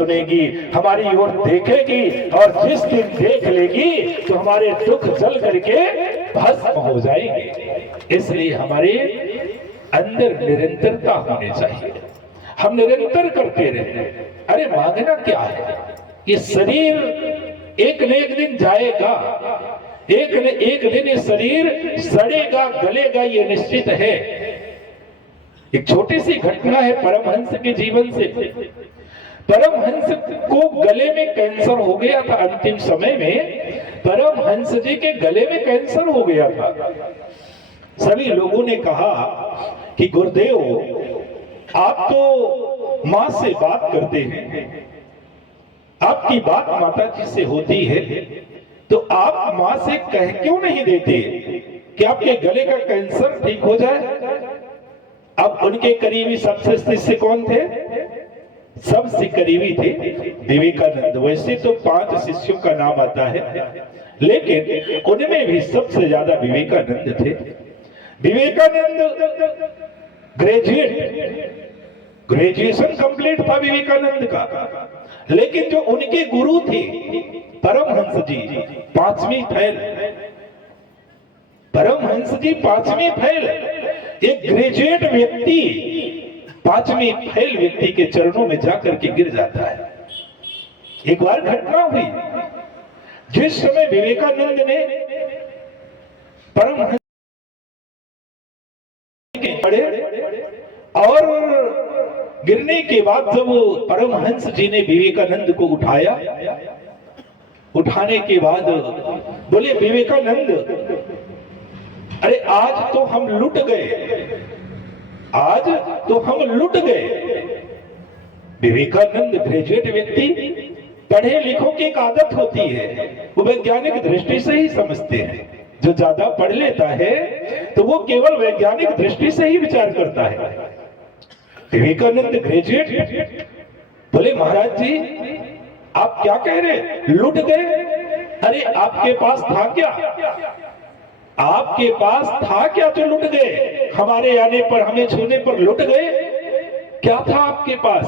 सुनेगी, हमारी ओर देखेगी, और जिस दिन देख लेगी तो हमारे दुख जल करके भस्म हो जाएंगे। इसलिए हमारे अंदर निरंतरता होनी चाहिए, हम निरंतर करते रहे। अरे मांगना क्या है, ये शरीर एक न एक दिन जाएगा, एक न एक दिन ये शरीर सड़ेगा गलेगा, ये निश्चित है। एक छोटी सी घटना है परमहंस के जीवन से। परमहंस को गले में कैंसर हो गया था। अंतिम समय में परमहंस जी के गले में कैंसर हो गया था। सभी लोगों ने कहा कि गुरुदेव, आप तो मां से बात करते हैं, आपकी बात माता जी से होती है, तो आप मां से कह क्यों नहीं देते कि आपके गले का कैंसर ठीक हो जाए? अब उनके करीबी सबसे शिष्य कौन थे? सबसे करीबी थे विवेकानंद। वैसे तो 5 शिष्यों का नाम आता है, लेकिन उनमें भी सबसे ज्यादा विवेकानंद थे। विवेकानंद ग्रेजुएशन कंप्लीट था विवेकानंद का, लेकिन जो उनके गुरु थे परमहंस जी 5वीं फेल। परमहंस जी 5वीं फेल। एक ग्रेजुएट व्यक्ति 5वीं फेल व्यक्ति के चरणों में जाकर के गिर जाता है। एक बार घटना हुई, जिस समय विवेकानंद ने परमहंस के पड़े, और गिरने के बाद जब परमहंस जी ने विवेकानंद को उठाया, उठाने के बाद बोले, विवेकानंद, अरे आज तो हम लुट गए, आज तो हम लुट गए। विवेकानंद ग्रेजुएट व्यक्ति, पढ़े लिखों की एक आदत होती है, वो वैज्ञानिक दृष्टि से ही समझते हैं। जो ज्यादा पढ़ लेता है तो वो केवल वैज्ञानिक दृष्टि से ही विचार करता है। विवेकानंद ग्रेजुएट बोले, महाराज जी आप क्या कह रहे, लुट गए? अरे आपके पास था क्या? आपके पास था क्या तो लुट गए? हमारे आने पर, हमें छूने पर लुट गए? क्या था आपके पास?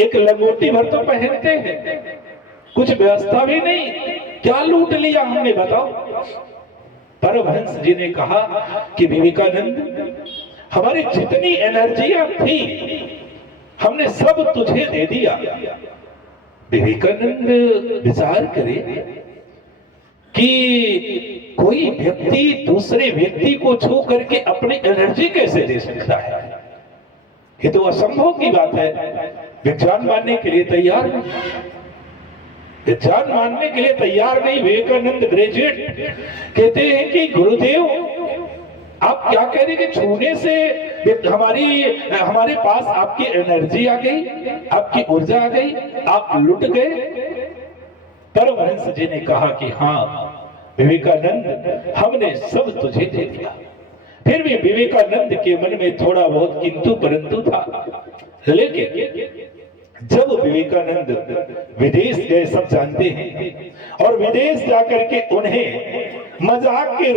एक लंगोटी भर तो पहनते हैं, कुछ व्यवस्था भी नहीं, क्या लूट लिया हमने, बताओ? परमहंस जी ने कहा कि विवेकानंद, हमारी जितनी एनर्जियां थी हमने सब तुझे दे दिया। विवेकानंद विचार करे कि कोई व्यक्ति दूसरे व्यक्ति को छू करके अपनी एनर्जी कैसे दे सकता है? ये तो असंभव की बात है। विज्ञान मानने के लिए तैयार नहीं, विज्ञान मानने के लिए तैयार नहीं। विवेकानंद ग्रेजुएट कहते हैं कि गुरुदेव आप क्या कह रहे हैं कि छूने से हमारे पास आपकी एनर्जी आ गई, आपकी ऊर्जा आ गई, आप लुट गए? परमहंस जी ने कहा कि हाँ विवेकानंद, हमने सब तुझे दे दिया। फिर भी विवेकानंद के मन में थोड़ा बहुत किंतु परंतु था। लेकिन जब विवेकानंद विदेश गए, सब जानते हैं, और विदेश जाकर के उन्हें मजाक के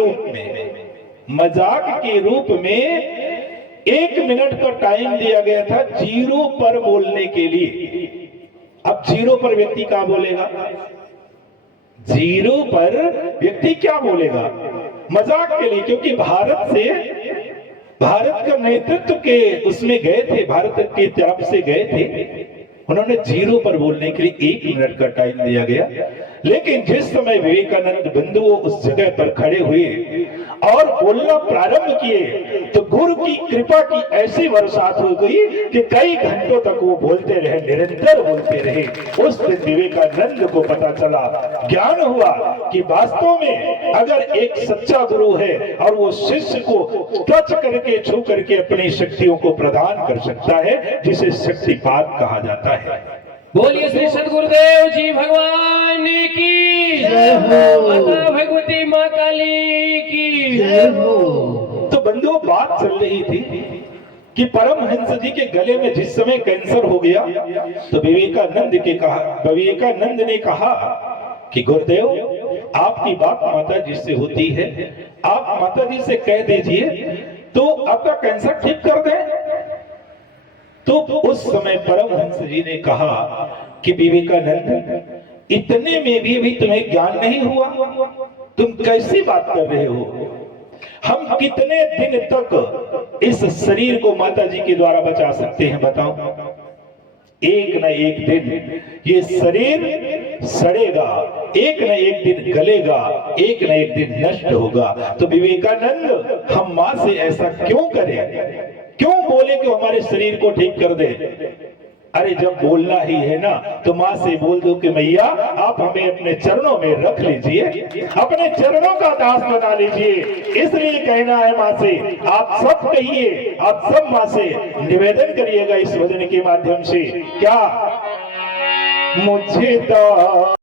रूप में 1 मिनट का टाइम दिया गया था जीरो पर बोलने के लिए। अब जीरो पर व्यक्ति क्या बोलेगा? जीरो पर व्यक्ति क्या बोलेगा? मजाक के लिए, क्योंकि भारत का नेतृत्व के उसमें गए थे, भारत की तरफ से गए थे। उन्होंने जीरो पर बोलने के लिए 1 मिनट का टाइम दिया गया। लेकिन जिस समय विवेकानंद बिंदुओं उस जगह पर खड़े हुए और बोलना प्रारंभ किए, तो गुरु की कृपा की ऐसी बरसात हो गई कि कई घंटों तक वो बोलते रहे, निरंतर बोलते रहे। उस दिन विवेकानंद को पता चला, ज्ञान हुआ कि वास्तव में अगर एक सच्चा गुरु है और वो शिष्य को टच करके, छू करके अपनी शक्तियों को प्रदान कर सकता है, जिसे शक्तिपात कहा जाता है। बोलिए श्री सद्गुरुदेव जी भगवान की जय हो, माता भगवती मां काली की जय हो। तो बंधुओं, बात चल रही थी कि परमहंस जी के गले में जिस समय कैंसर हो गया, तो विवेकानंद ने कहा कि गुरुदेव, आपकी बात माता जी से होती है, आप माता जी से कह दीजिए तो आपका कैंसर ठीक कर दें। तो उस समय परमहंस जी ने कहा कि विवेकानंद, इतने में भी अभी तुम्हें ज्ञान नहीं हुआ? तुम कैसी बात कर रहे हो? हम कितने दिन तक इस शरीर को माता जी के द्वारा बचा सकते हैं बताओ? एक न एक दिन ये शरीर सड़ेगा, एक न एक दिन गलेगा, एक न एक दिन नष्ट होगा। तो विवेकानंद, हम मां से ऐसा क्यों करें? क्यों बोले कि हमारे शरीर को ठीक कर दे? अरे जब बोलना ही है ना तो मां से बोल दो कि मैया आप हमें अपने चरणों में रख लीजिए, अपने चरणों का दास बना लीजिए। इसलिए कहना है मां से, आप सब कहिए, आप सब मां से निवेदन करिएगा इस वचन के माध्यम से, क्या मुझे